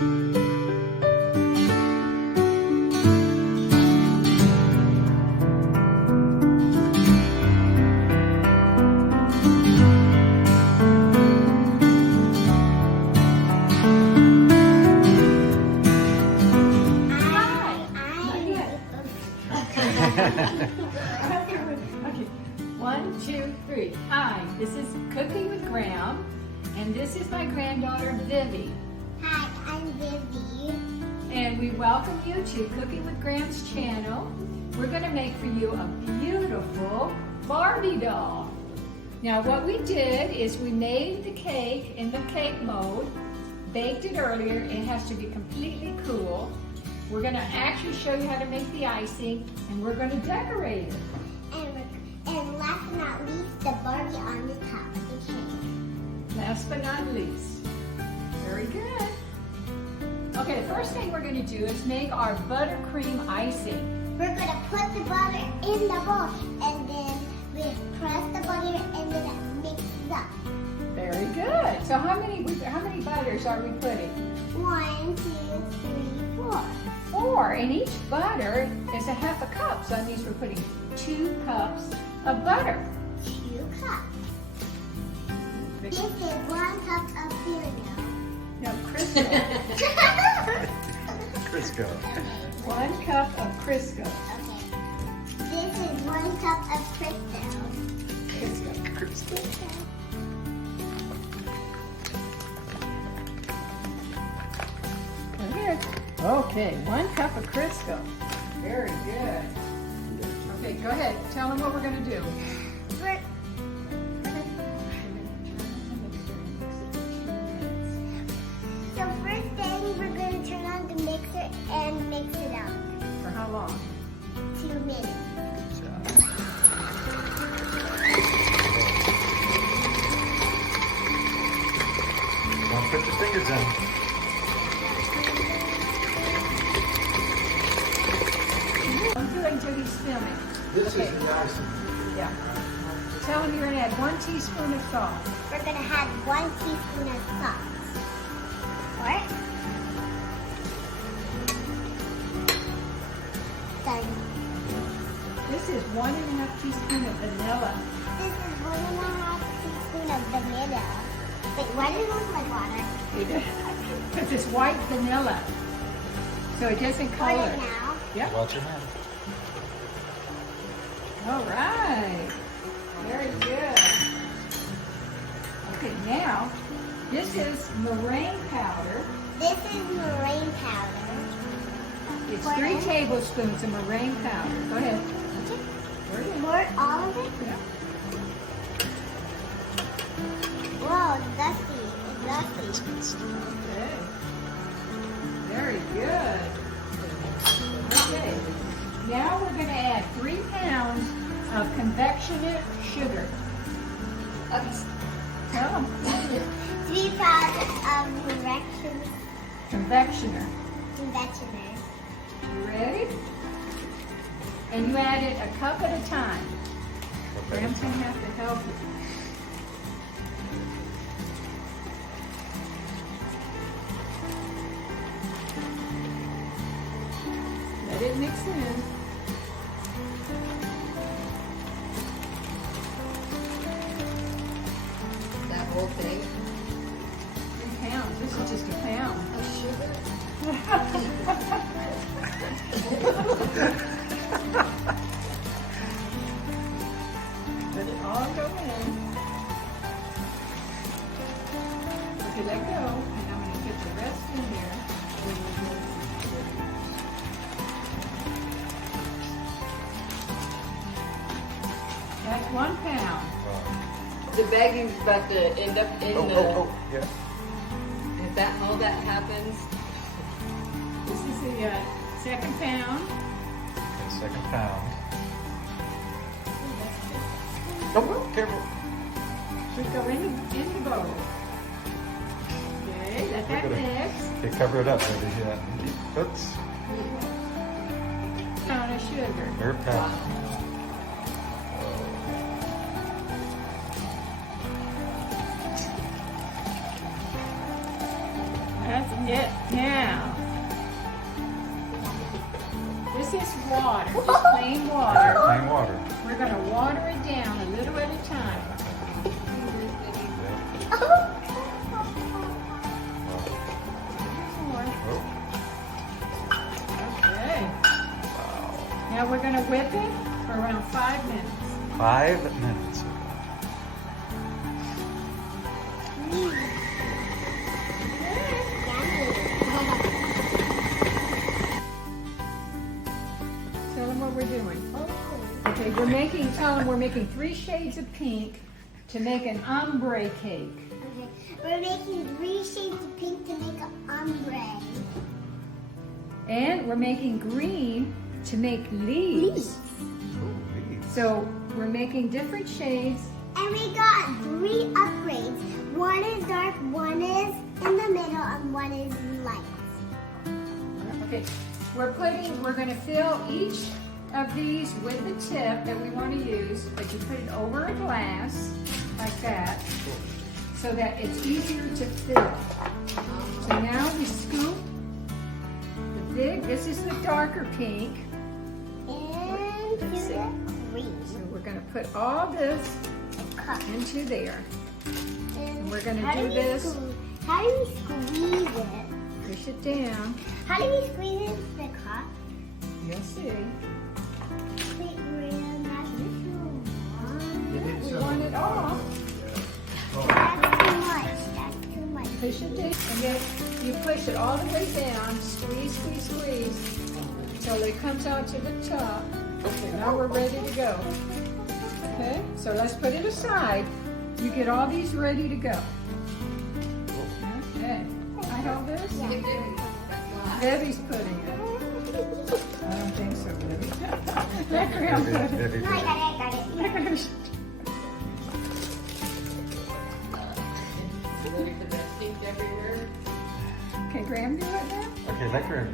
Okay, 1, 2, 3. Hi, this is Cooking with Graham, and this is my granddaughter Vivi. Hi, I'm Vivi. And we welcome you to Cooking with Graham's channel. We're going to make for you a beautiful Barbie doll. Now what we did is we made the cake in the cake mold, baked it earlier. It has to be completely cool. We're going to actually show you how to make the icing, and we're going to decorate it. And last but not least, the Barbie on the top of the cake. Last but not least. Very good. Okay, the first thing we're going to do is make our buttercream icing. We're going to put the butter in the bowl, and then we press the butter, and then it mixes up. Very good. So how many butters are we putting? 1, 2, 3, 4. 4, and each butter is a half a cup. So that means we're putting 2 cups of butter. 2 cups. This is 1 cup of cereal. No, Crisco. Crisco. 1 cup of Crisco. Okay. This is 1 cup of Crisco. Crisco. Good. Okay, 1 cup of Crisco. Very good. Okay, go ahead. Tell them what we're going to do. So first thing, we're going to turn on the mixer and mix it up. For how long? 2 minutes. Don't put your fingers in. Don't do it until he's filming. This Okay. is the icing. Yeah. Tell him you're going to add 1 teaspoon of salt. We're going to add 1 teaspoon of salt. What? Done. This is 1.5 teaspoon of vanilla. This is 1.5 teaspoon of vanilla. Wait, why does it look like water? Because it's white vanilla. So it doesn't Pour color. it now. Yep. Watch your hand. All right. Very good. Okay, now this is meringue powder. This is meringue powder. It's Pour 3 in. tablespoons of meringue powder. Go ahead. Pour it in. Pour all of it? Yeah. Whoa, it's dusty. It's dusty. Okay. Very good. Okay. Now we're going to add 3 pounds of confectioner sugar. Tell 'em. 3 pounds of Confectioner. confectioner. You ready? And you add it a cup at a time. Graham's going to have to help you. Let it mix in. That whole thing 3 pounds. This is just a pound. of sugar? Let it all go in. Okay, let go. And I'm going to get the rest in here. That's 1 pound. The bagging's about to end up in the. Yeah. Is that all that happens? This is the 2nd pound. Okay, 2nd pound. Oh, careful. Should go in the bowl. Okay, let that mix. Okay, cover it up, baby. Yeah. Oops. Pound of sugar. Her pound. That's it. Now Now, this is water, just plain water. Plain water. We're going to water it down a little at a time. Oh, Okay. Now we're going to whip it for around 5 minutes. 5 minutes. Tell them what we're doing. Okay, tell them we're making 3 shades of pink to make an ombre cake. Okay, we're making 3 shades of pink to make an ombre. And we're making green to make leaves. So we're making different shades. And we got 3 upgrades. One is dark, one is in the middle, and one is light. Okay, we're going to fill each of these with the tip that we want to use, but you put it over a glass like that so that it's easier to fill. So now we scoop this is the darker pink. And Let's see. the green. So we're going to put all this into there. And we're gonna how do we this. How do we squeeze it? Push it down. How do we squeeze it to the cup? You'll see. Wait, Graham, that's too much. We want it all. That's too much. That's too much. Push it down. And then you push it all the way down. Squeeze, squeeze, squeeze. Until it comes out to the top. Okay, now we're ready to go. Okay, so let's put it aside. You get all these ready to go. Okay. I hold this? Debbie's putting it. I don't think so, Debbie. Let Graham put it. Debbie, No, I got it. Look at her. Look at the best ink everywhere. Okay, Graham, do it now. Okay, let her in.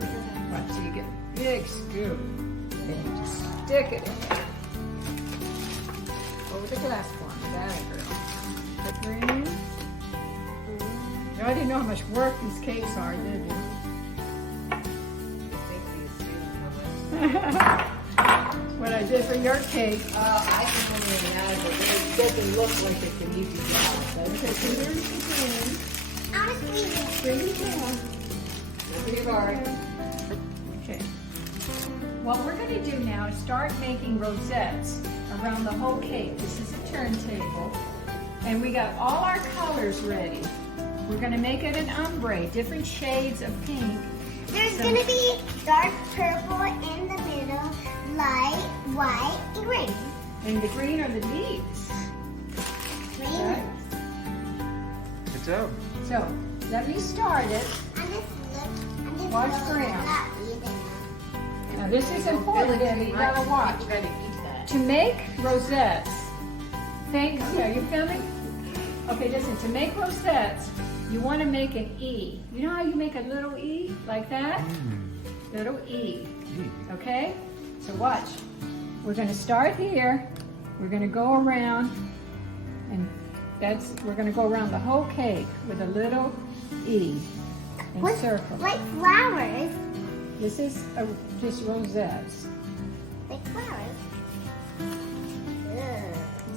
Right, so you get a big scoop. And you just stick it in there. Over the glass form. That girl. The green. You know, I didn't know how much work these cakes are, did you? What I did for your cake. I can only imagine. It doesn't look like it's an easy job. Okay, so here's the green. I'm gonna squeeze it. Squeeze it down. Pretty hard. Okay. What we're going to do now is start making rosettes around the whole cake. This is a turntable. And we got all our colors ready. We're going to make it an ombre, different shades of pink. There's gonna be dark purple in the middle, light, white, and green. And the green are the leaves. Green. Right? Good job. So let me start it. I'm just Watch Graham. Now this is important, Debbie. You gotta watch. You gotta eat that. To make rosettes, are you filming? Okay, listen, to make rosettes, you want to make an E. You know how you make a little E? Like that? Little E. Okay? So watch. We're going to start here. We're going to go around, and we're going to go around the whole cake with a little E in What? circle. Like flowers. This is just rosettes. Like flowers.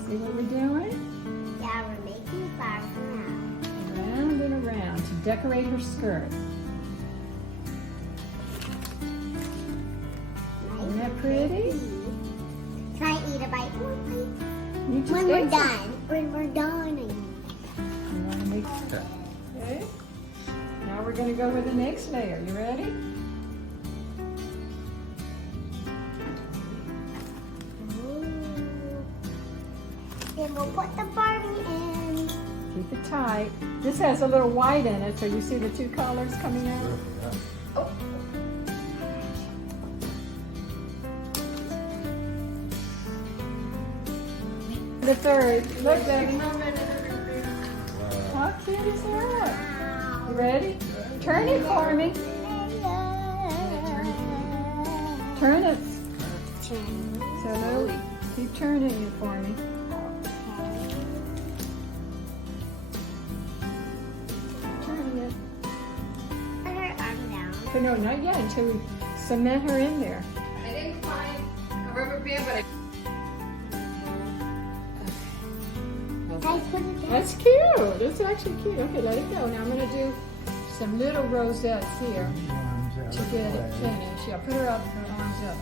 See what we're doing? Yeah, we're making flowers now. Around and around to decorate her skirt. Isn't that pretty? Can I eat a bite? You just When we're ate some. done. When we're done. You want to make okay. Now we're going to go with the next layer. You ready? Then we'll put the Barbie in. Keep it tight. This has a little white in it, so you see the 2 colors coming out. Oh. The third. Look, baby. How cute is that? You ready? Turn it for me. Turn it. So no, keep turning it for me. Turning it. Put her arm down. But no, not yet until we cement her in there. I didn't find a rubber band, but I put it down. That's cute. That's actually cute. Okay, let it go. Now I'm gonna do some little rosettes here to get it finished. Yeah, put her up, her arms up.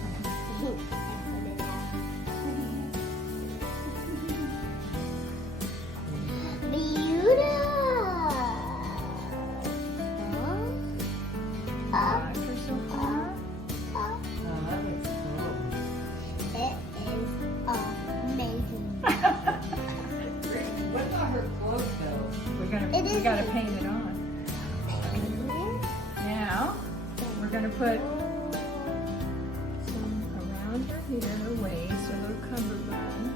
Like her so far. oh, that looks cool. What about her clothes though? We is gotta big. paint it on. Now we're gonna put some around her here, her waist, a little cummerbund.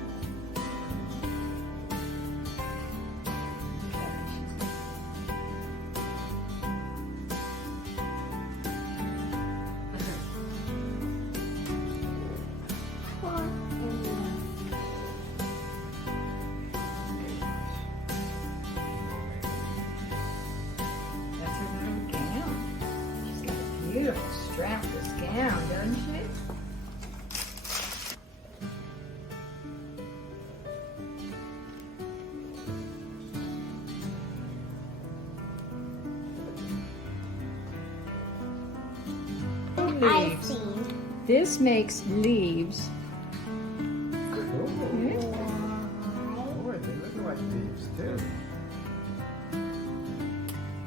That's her little gown. She's got a beautiful strapless gown, doesn't she? I've Leaves. seen. This makes leaves. Cool. Hmm? Boy, they look like leaves too.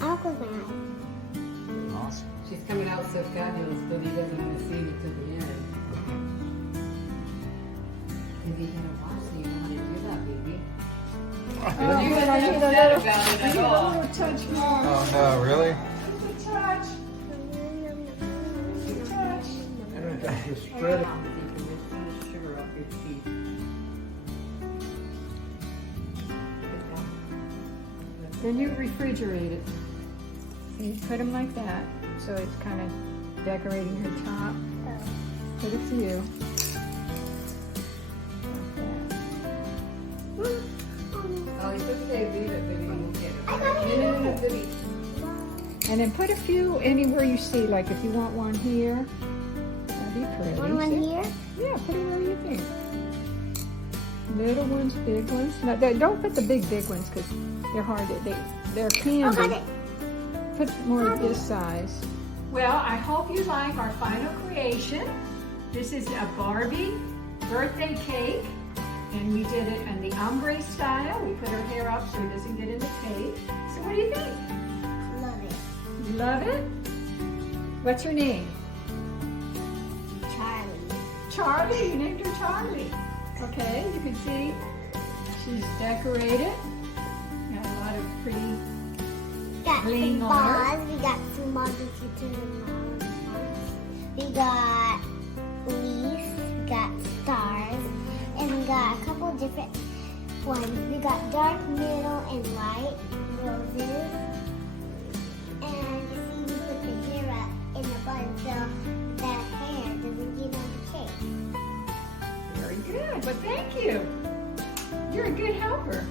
Uncle Matt. Awesome. She's coming out so fabulous, but he doesn't want to see me till the end. Maybe you gotta watch so you know how to do that, baby. Oh, You but I wasn't need a upset little, about it I at need a all. little touch more. Oh no, really? Just a touch. Touch. Spread it. So you can really see the sugar off your teeth. Then you refrigerate it. And you put them like that, so it's kind of decorating her top. Put a few. Like that. Oh, he's supposed to say leave it, baby. We'll get it. I got it. No, baby. And then put a few anywhere you see, like if you want one here, that'd be pretty. One See? here. Yeah, put it where you think. Little ones, big ones. No, don't put the big ones because they're hard. They're Oh, candy. got it. Put more of this size. Well, I hope you like our final creation. This is a Barbie birthday cake, and we did it in the ombre style. We put her hair up so it doesn't get in the cake. So what do you think? Love it. You love it? What's her name? Charlie. Charlie. You named her Charlie. Okay, you can see she's decorated. Got a lot of pretty. Got Bling some on her. balls. We got some balls. We got leaves. We got stars. And we got a couple different ones. We got dark, middle, and light roses. And you see, we put the hair up in the bun so that hair doesn't get on the cake. Very good. Well, thank you. You're a good helper.